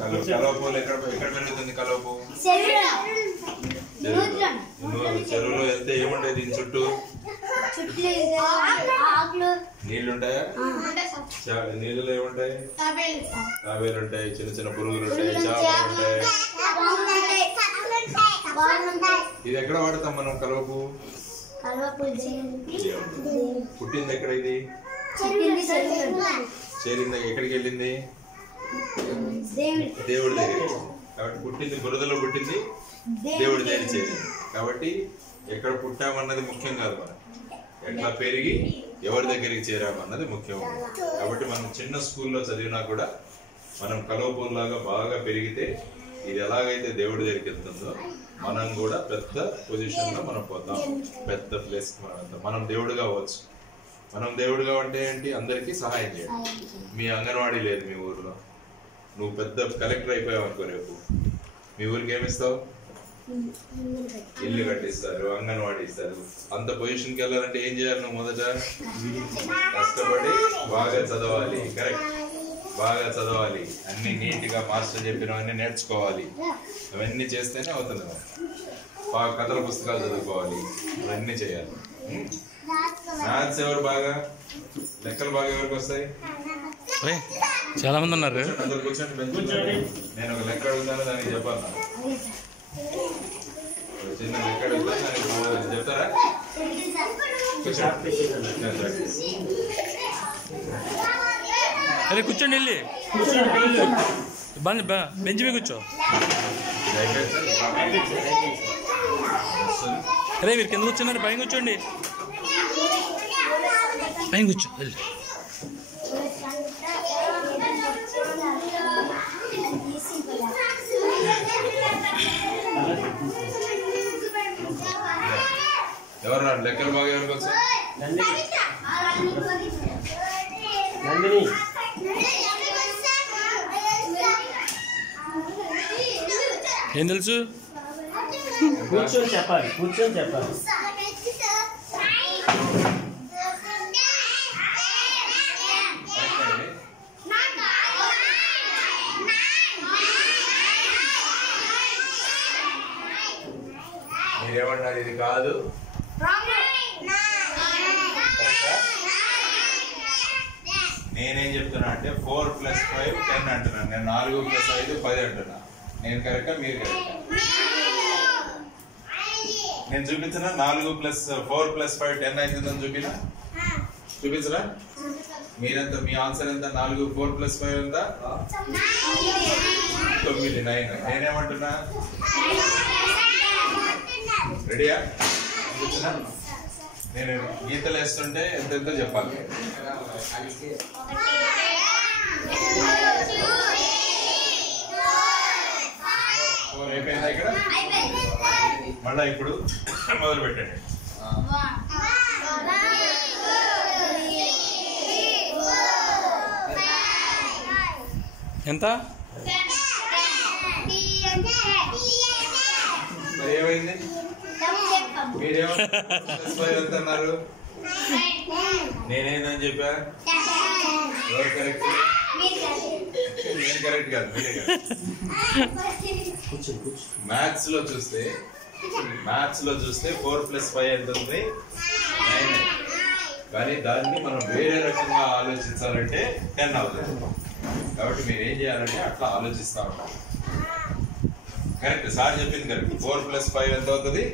కలువ కలువ పూలు ఎక్కడ ఎక్కడ పెరుగుతుంది కలువ పువ్వు చెరువులో వెళ్తే ఏముండేది దీని చుట్టూ నీళ్ళు ఉంటాయా నీళ్ళలో ఏముంటాయి తాబేలు ఉంటాయి చిన్న చిన్న పురుగులు ఉంటాయి చేపలు ఉంటాయి ఇది ఎక్కడ వాడతాం మనం? కలువ పువ్వు పుట్టింది ఎక్కడ ఇది? చేరింది? ఎక్కడికి వెళ్ళింది? దేవుడి దగ్గర కాబట్టి పుట్టింది బురదలో పుట్టింది దేవుడి దగ్గర చేరింది. కాబట్టి ఎక్కడ పుట్టామన్నది ముఖ్యం కాదు మనం ఎట్లా పెరిగి ఎవరి దగ్గరికి చేరామన్నది ముఖ్యం. కాబట్టి మనం చిన్న స్కూల్లో చదివినా కూడా మనం కలవపూర్లాగా బాగా పెరిగితే ఇది ఎలాగైతే దేవుడి దగ్గరికి వెళ్తుందో మనం కూడా పెద్ద పొజిషన్లో మనం పోతాం. పెద్ద ప్లేస్ మనం వెళ్తాం. మనం దేవుడుగా అవ్వచ్చు. మనం దేవుడుగా అంటే ఏంటి? అందరికీ సహాయం చేయాలి. మీ అంగన్వాడీ లేదు మీ ఊర్లో. నువ్వు పెద్ద కలెక్టర్ అయిపోయావు అనుకో రేపు. మీ ఊరికి ఏమిస్తావు? ఇల్లు కట్టిస్తారు అంగన్వాడీ ఇస్తారు. అంత పొజిషన్కి వెళ్ళాలంటే ఏం చేయాలి నువ్వు మొదట? కష్టపడి బాగా చదవాలి కరెక్ట్ బాగా చదవాలి. అన్ని నీట్గా మాస్టర్ చెప్పినవన్నీ నేర్చుకోవాలి. అవన్నీ చేస్తేనే అవుతుంది. కథల పుస్తకాలు చదువుకోవాలి. అవన్నీ చేయాలి. మ్యాథ్స్ ఎవరు బాగా? లెక్కలు బాగా ఎవరికి వస్తాయి? చాలా మంది ఉన్నారు. నేను ఒక లెక్క అడుగుతాను దానికి చెప్పాలి? చిన్న లెక్క అడుగుతాను దానికి సమాధానం చెప్తారా. అరే కూర్చోండి వెళ్ళి. బండి బ- బెంచ్ మీద కూర్చో. అరే మీరు కింద కూర్చున్నారు పైన కూర్చోండి. పైన కూర్చో వెళ్ళి. ఎవరు లెక్కలు బాగా నందిని. ఏం తెలుసు? కూర్చొని చెప్పాలి కూర్చొని చెప్పాలి. కరెక్ట్ మీరేమన్నారు? ఇది కాదు. నేనేం చెప్తున్నా అంటే ఫోర్ ప్లస్ ఫైవ్ టెన్ అంటున్నాను. నేను నాలుగు ప్లస్ ఐదు పది అంటున్నా. నేను కరెక్టా? మీరు కరెక్టా? నేను చూపించిన? నాలుగు plus four plus five ten అవుతుందని చూపినా? చూపించరా? మీరెంత? మీ ఆన్సర్ ఎంత? నాలుగు ఫోర్ ప్లస్ ఫైవ్ ఎంత? తొమ్మిది నైన్. నేనేమంటున్నా? రెడీయా? నేను గీతలు వేస్తుంటే ఎంత ఎంతో చెప్పాలి. ఫోర్ అయిపోయిందా ఇక్కడ? మళ్ళా ఇప్పుడు మొదలు పెట్టండి ఎంత? మరి ఏమైంది? మీరేమో ప్లస్ ఫైవ్ ఎంత అన్నారు నేనేందని చెప్పా? ఎవరు కరెక్ట్ నేను కరెక్ట్ కాదు మ్యాథ్స్లో చూస్తే మ్యాథ్స్లో చూస్తే ఫోర్ ప్లస్ ఫైవ్ ఎంత ఉంది? నైన్ కానీ దాన్ని మనం వేరే రకంగా ఆలోచించాలంటే టెన్ అవుతుంది కాబట్టి మీరు ఏం చేయాలంటే అట్లా ఆలోచిస్తా ఉంటారు కరెక్ట్ సార్ చెప్పింది కరెక్ట్ ఫోర్ ప్లస్ ఫైవ్ ఎంత అవుతుంది?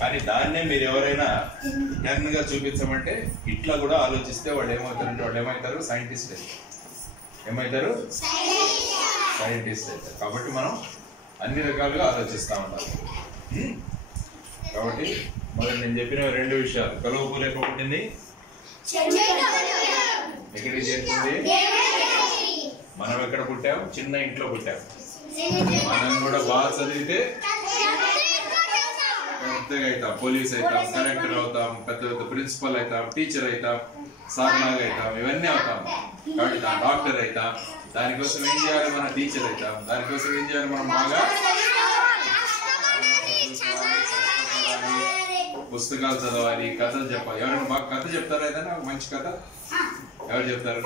కానీ దాన్నే మీరు ఎవరైనా టెన్గా చూపించమంటే ఇట్లా కూడా ఆలోచిస్తే వాళ్ళు ఏమవుతారంటే వాళ్ళు ఏమవుతారు సైంటిస్ట్ ఏమవుతారు సైంటిస్ట్ అవుతారు కాబట్టి మనం అన్ని రకాలుగా ఆలోచిస్తూ ఉండాలి. కాబట్టి మరి నేను చెప్పిన రెండు విషయాలు. కలువ పూలు ఎక్కడ పుట్టింది? ఎక్కడికి చేరుతుంది మనం ఎక్కడ పుట్టాం? చిన్న ఇంట్లో పుట్టాం. మనం కూడా బాగా చదివితే పెద్దగా అవుతాం పోలీస్ అవుతాం కలెక్టర్ అవుతాం పెద్ద పెద్ద ప్రిన్సిపల్ అవుతాం టీచర్ అవుతాం లాగా అవుతాం ఇవన్నీ అవుతాం. కాబట్టి డాక్టర్ అవుతాం దానికోసం ఏం చేయాలి మనం టీచర్ అవుతాం దానికోసం ఏం చేయాలి మనం బాగా పుస్తకాలు చదవాలి కథలు చెప్పాలి. ఎవరైనా మాకు కథ చెప్తారా ఏదైనా? మంచి కథ? ఎవరు చెప్తారు?